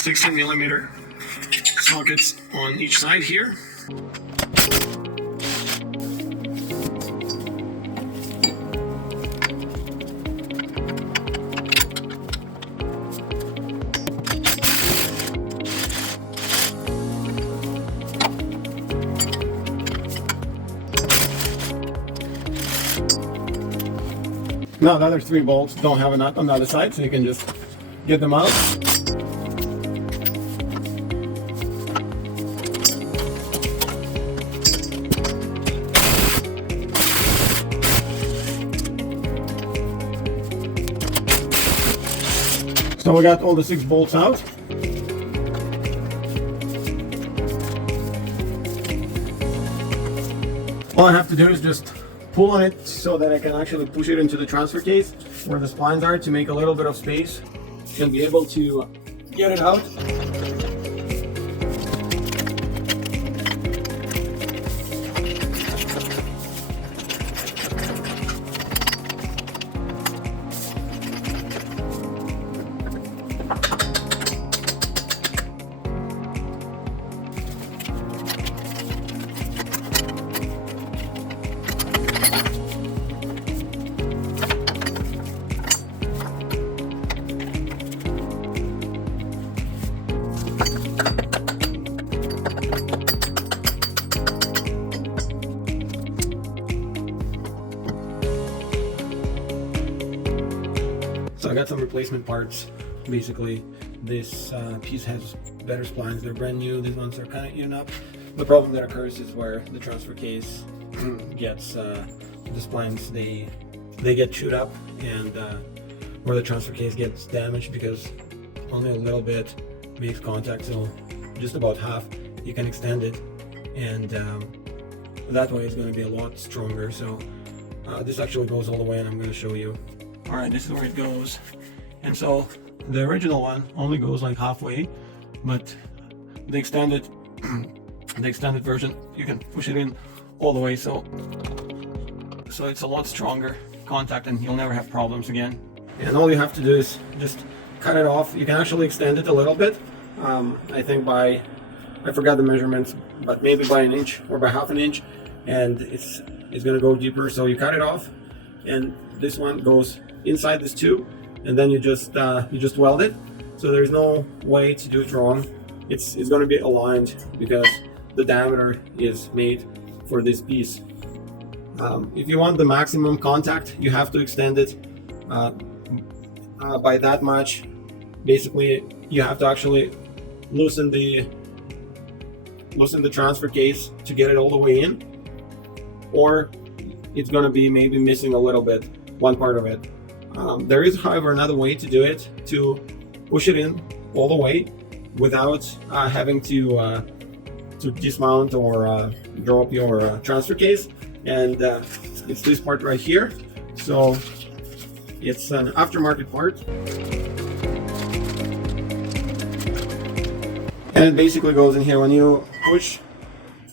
16mm sockets on each side here. Now the other 3 bolts don't have a nut on the other side, so you can just get them out. So we got all the 6 bolts out. All I have to do is just pull on it so that I can actually push it into the transfer case where the splines are to make a little bit of space and be able to get it out. So I got some replacement parts. Basically, this piece has better splines. They're brand new. These ones are kind of eaten up. The problem that occurs is where the transfer case gets the splines. They get chewed up, and where the transfer case gets damaged because only a little bit makes contact. So just about half. You can extend it, and that way it's going to be a lot stronger. So this actually goes all the way, and I'm going to show you. Alright, this is where it goes. And so the original one only goes like halfway, but the extended version, you can push it in all the way, so it's a lot stronger contact and you'll never have problems again. And all you have to do is just cut it off. You can actually extend it a little bit. I think I forgot the measurements, but maybe by 1 inch or by half an inch, and it's going to go deeper. So you cut it off, and this one goes inside this tube, and then you just weld it. So there's no way to do it wrong. It's going to be aligned because the diameter is made for this piece. If you want the maximum contact, you have to extend it by that much. Basically, you have to actually loosen the transfer case to get it all the way in, or it's going to be maybe missing a little bit, one part of it. There is, however, another way to do it, to push it in all the way without having to dismount or drop your transfer case, and it's this part right here. So it's an aftermarket part, and it basically goes in here. When you push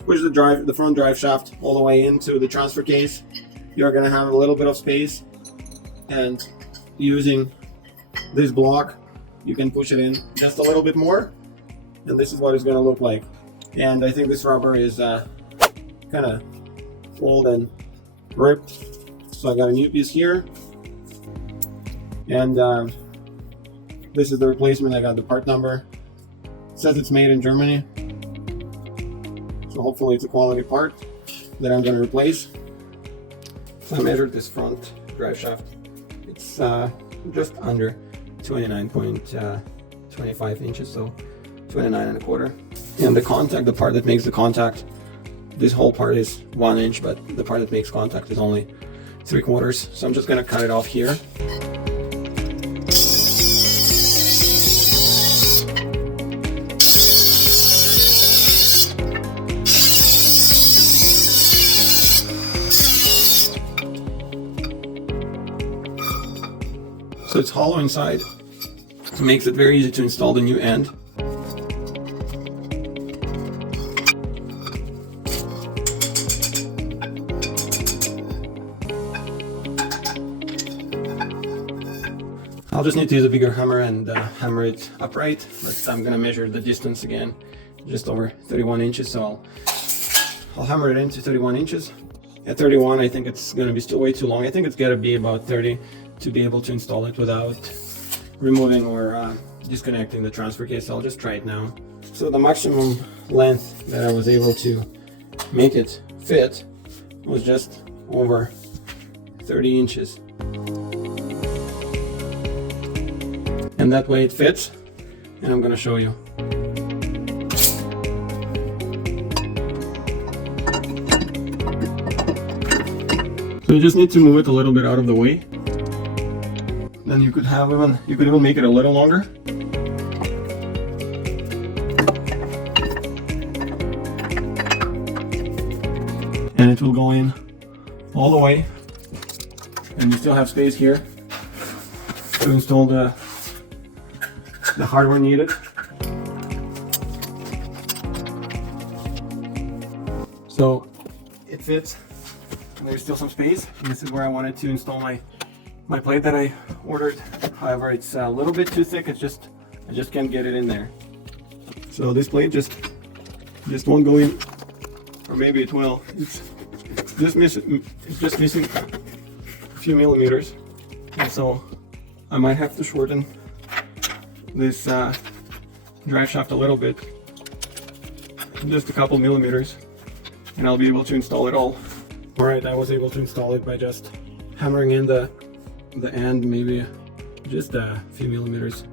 the front drive shaft all the way into the transfer case, you're going to have a little bit of space, and using this block you can push it in just a little bit more, and this is what it's going to look like. And I think this rubber is kind of old and ripped, so I got a new piece here, and this is the replacement. I got the part number. It says it's made in Germany, so hopefully it's a quality part that I'm going to replace. So I measured this front drive shaft. It's just under 29.25 inches, so 29.25. And the contact, the part that makes the contact, this whole part is 1 inch, but the part that makes contact is only 3/4. So I'm just going to cut it off here. So it's hollow inside. It makes it very easy to install the new end. I'll just need to use a bigger hammer and hammer it upright, but I'm gonna measure the distance again, just over 31 inches, so I'll hammer it into 31 inches. At 31, I think it's gonna be still way too long. I think it's gotta be about 30 to be able to install it without removing or disconnecting the transfer case. So I'll just try it now. So the maximum length that I was able to make it fit was just over 30 inches. And that way it fits, and I'm gonna show you. So you just need to move it a little bit out of the way. Then you could even make it a little longer. And it will go in all the way, and you still have space here to install the hardware needed. So it fits, and there's still some space. And this is where I wanted to install my plate that I ordered. However, it's a little bit too thick. I just can't get it in there. So this plate just won't go in, or maybe it will. It's just missing a few millimeters, and so I might have to shorten this drive shaft a little bit, just a couple millimeters, and I'll be able to install it all. Alright, I was able to install it by just hammering in the end, maybe just a few millimeters,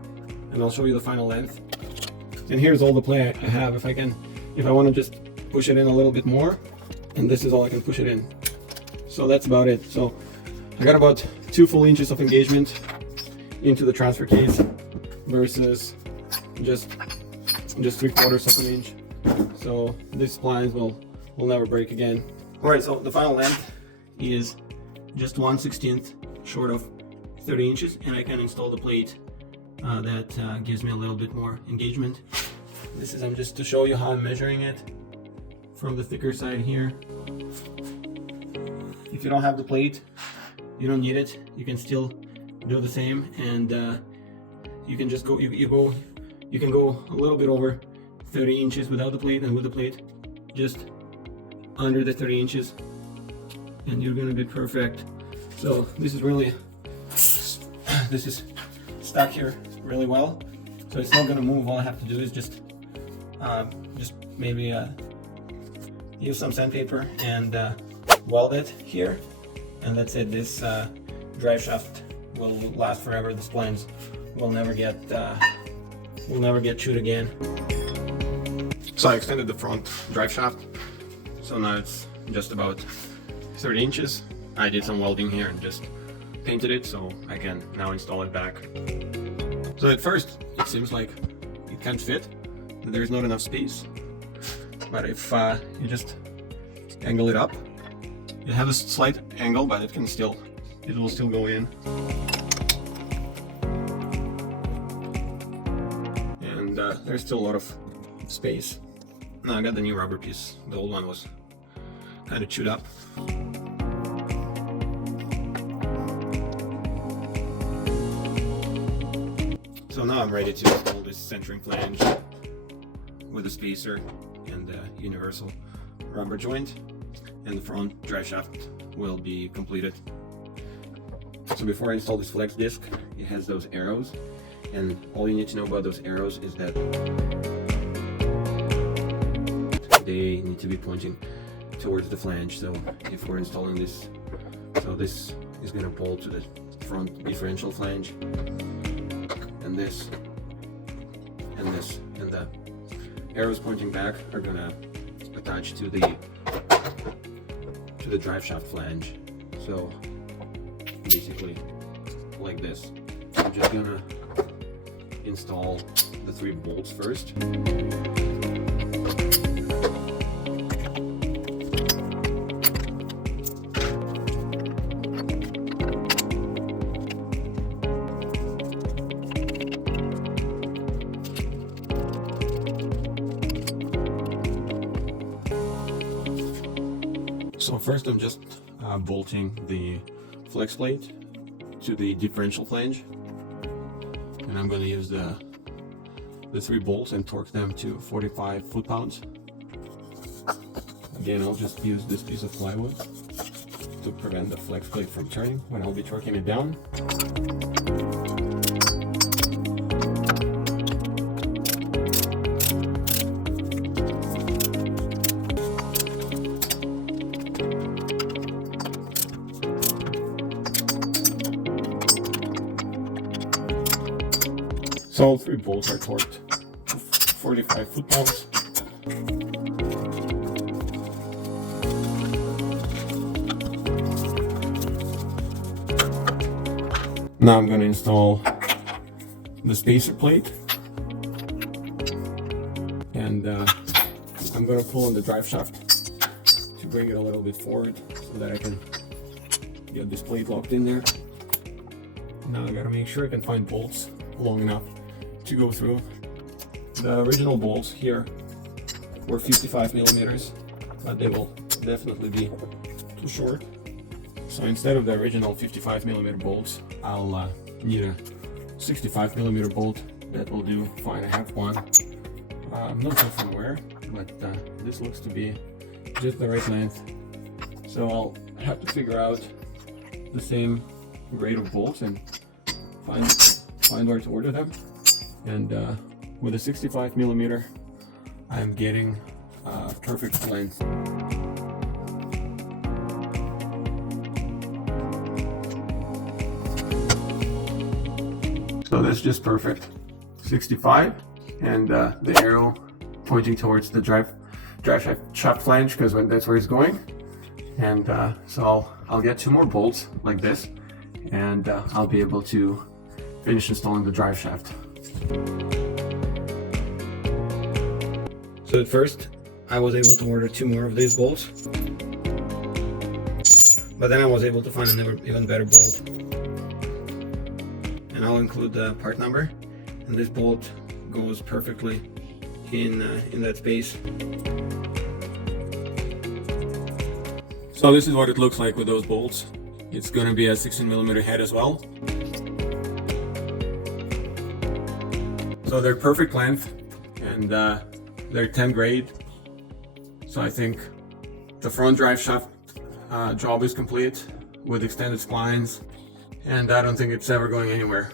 and I'll show you the final length. And here's all the play I have. If I want to just push it in a little bit more, and this is all I can push it in. So that's about it. So I got about 2 full inches of engagement into the transfer case versus just 3/4 of an inch. So these splines will never break again. Alright, so the final length is just 1/16 short of 30 inches, and I can install the plate that gives me a little bit more engagement. This is just to show you how I'm measuring it from the thicker side here. If you don't have the plate, you don't need it. You can still do the same, and you can just you can go a little bit over 30 inches without the plate, and with the plate just under the 30 inches, and you're gonna be perfect. So this is stuck here really well, so it's not gonna move. All I have to do is just maybe use some sandpaper and weld it here, and that's it. This drive shaft will last forever. The splines will never get chewed again. So I extended the front drive shaft, so now it's just about 30 inches. I did some welding here and just painted it, so I can now install it back. So at first it seems like it can't fit, there's not enough space, but if you just angle it up, it has a slight angle, but it will still go in. And there's still a lot of space. Now I got the new rubber piece. The old one was kind of chewed up. So now I'm ready to install this centering flange with a spacer and a universal rubber joint, and the front drive shaft will be completed. So before I install this flex disc, it has those arrows, and all you need to know about those arrows is that they need to be pointing towards the flange. So if we're installing this, so this is going to bolt to the front differential flange, and this and this, and the arrows pointing back are going to attach to the drive shaft flange. So basically like this. I'm just gonna install the 3 bolts first. So first I'm just bolting the flex plate to the differential flange, and I'm going to use the 3 bolts and torque them to 45 foot-pounds. Again, I'll just use this piece of plywood to prevent the flex plate from turning when I'll be torquing it down. So all 3 bolts are torqued to 45 foot-pounds. Now I'm going to install the spacer plate, and I'm going to pull on the drive shaft to bring it a little bit forward so that I can get this plate locked in there. Now I got to make sure I can find bolts long enough to go through. The original bolts here were 55 millimeters, but they will definitely be too short. So instead of the original 55 millimeter bolts, I'll need a 65 millimeter bolt. That will do fine. I have one. I'm not sure from where, but this looks to be just the right length. So I'll have to figure out the same grade of bolts and find where to order them. And with a 65 millimeter, I'm getting perfect length. So that's just perfect. 65, and the arrow pointing towards the drive shaft flange, because that's where it's going. And so I'll get 2 more bolts like this, and I'll be able to finish installing the drive shaft. So at first I was able to order 2 more of these bolts, but then I was able to find an even better bolt, and I'll include the part number, and this bolt goes perfectly in that space. So this is what it looks like with those bolts. It's going to be a 16 millimeter head as well. So they're perfect length, and they're 10 grade. So I think the front drive shaft job is complete with extended splines, and I don't think it's ever going anywhere.